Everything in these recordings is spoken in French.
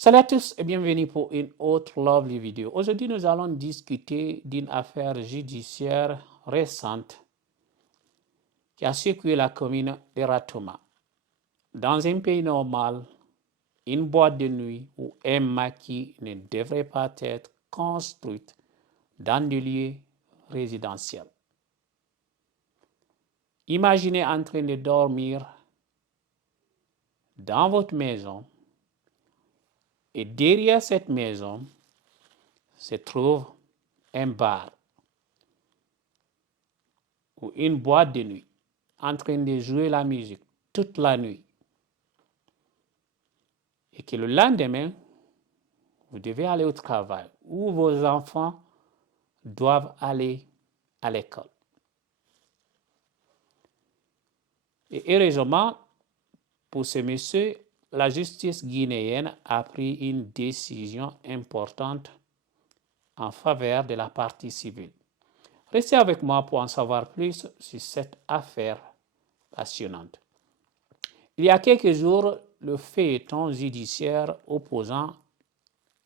Salut à tous et bienvenue pour une autre lovely vidéo. Aujourd'hui, nous allons discuter d'une affaire judiciaire récente qui a secoué la commune de Ratoma. Dans un pays normal, une boîte de nuit ou un maquis ne devrait pas être construite dans des lieux résidentiels. Imaginez en train de dormir dans votre maison et derrière cette maison se trouve un bar ou une boîte de nuit en train de jouer la musique toute la nuit et que le lendemain, vous devez aller au travail ou vos enfants doivent aller à l'école. Et heureusement, pour ce monsieur, la justice guinéenne a pris une décision importante en faveur de la partie civile. Restez avec moi pour en savoir plus sur cette affaire passionnante. Il y a quelques jours, le feuilleton judiciaire opposant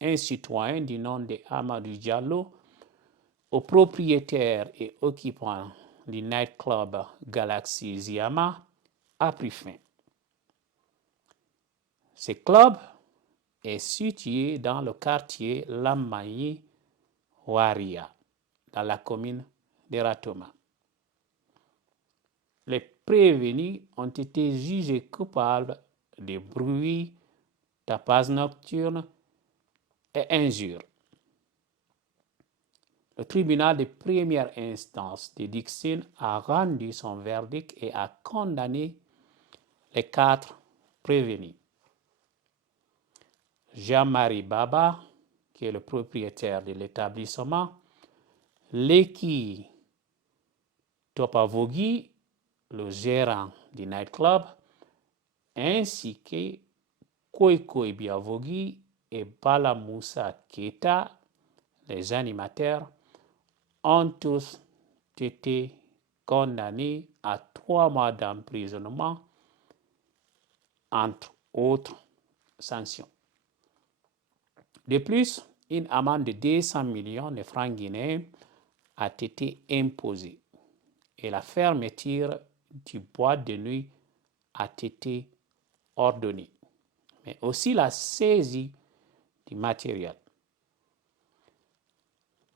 un citoyen du nom de Amadou Diallo au propriétaire et occupant du nightclub Galaxy Ziama a pris fin. Ce club est situé dans le quartier Lamayi Waria, dans la commune de Ratoma. Les prévenus ont été jugés coupables de bruit, tapage nocturne et injures. Le tribunal de première instance de Dixon a rendu son verdict et a condamné les 4 prévenus. Jean-Marie Baba, qui est le propriétaire de l'établissement, Leki Topavogui, le gérant du nightclub, ainsi que Koikoi Biavogi et Bala Moussa Keita, les animateurs, ont tous été condamnés à 3 mois d'emprisonnement, entre autres sanctions. De plus, une amende de 200 millions de francs guinéens a été imposée et la fermeture du boîte de nuit a été ordonnée, mais aussi la saisie du matériel.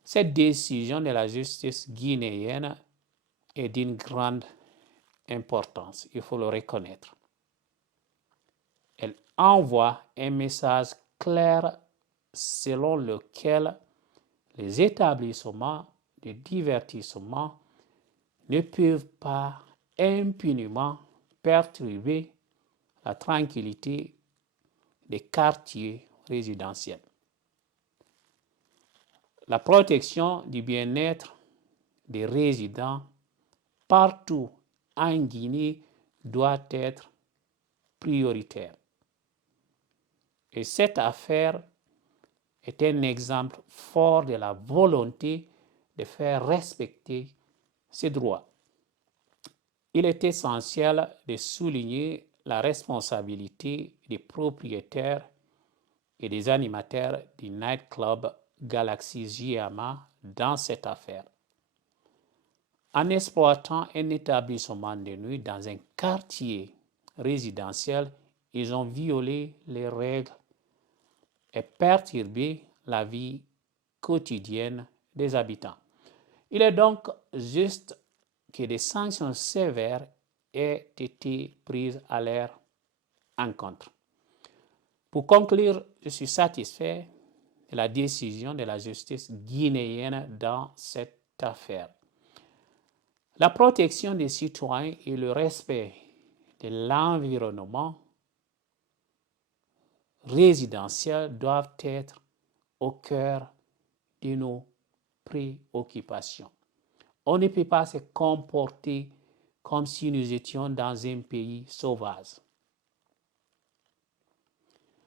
Cette décision de la justice guinéenne est d'une grande importance, il faut le reconnaître. Elle envoie un message clair selon lequel les établissements de divertissement ne peuvent pas impunément perturber la tranquillité des quartiers résidentiels. La protection du bien-être des résidents partout en Guinée doit être prioritaire. Et cette affaire est un exemple fort de la volonté de faire respecter ces droits. Il est essentiel de souligner la responsabilité des propriétaires et des animateurs du nightclub Galaxy Ziama dans cette affaire. En exploitant un établissement de nuit dans un quartier résidentiel, ils ont violé les règles et perturbé la vie quotidienne des habitants. Il est donc juste que des sanctions sévères aient été prises à leur encontre. Pour conclure, je suis satisfait de la décision de la justice guinéenne dans cette affaire. La protection des citoyens et le respect de l'environnement résidentiel doivent être au cœur de nos préoccupations. On ne peut pas se comporter comme si nous étions dans un pays sauvage.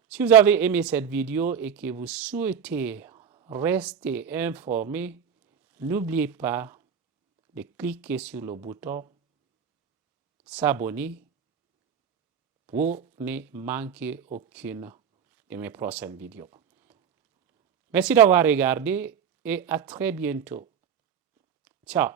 Si vous avez aimé cette vidéo et que vous souhaitez rester informé, n'oubliez pas de cliquer sur le bouton s'abonner pour ne manquer aucune de mes prochaines vidéos. Merci d'avoir regardé et à très bientôt. Ciao.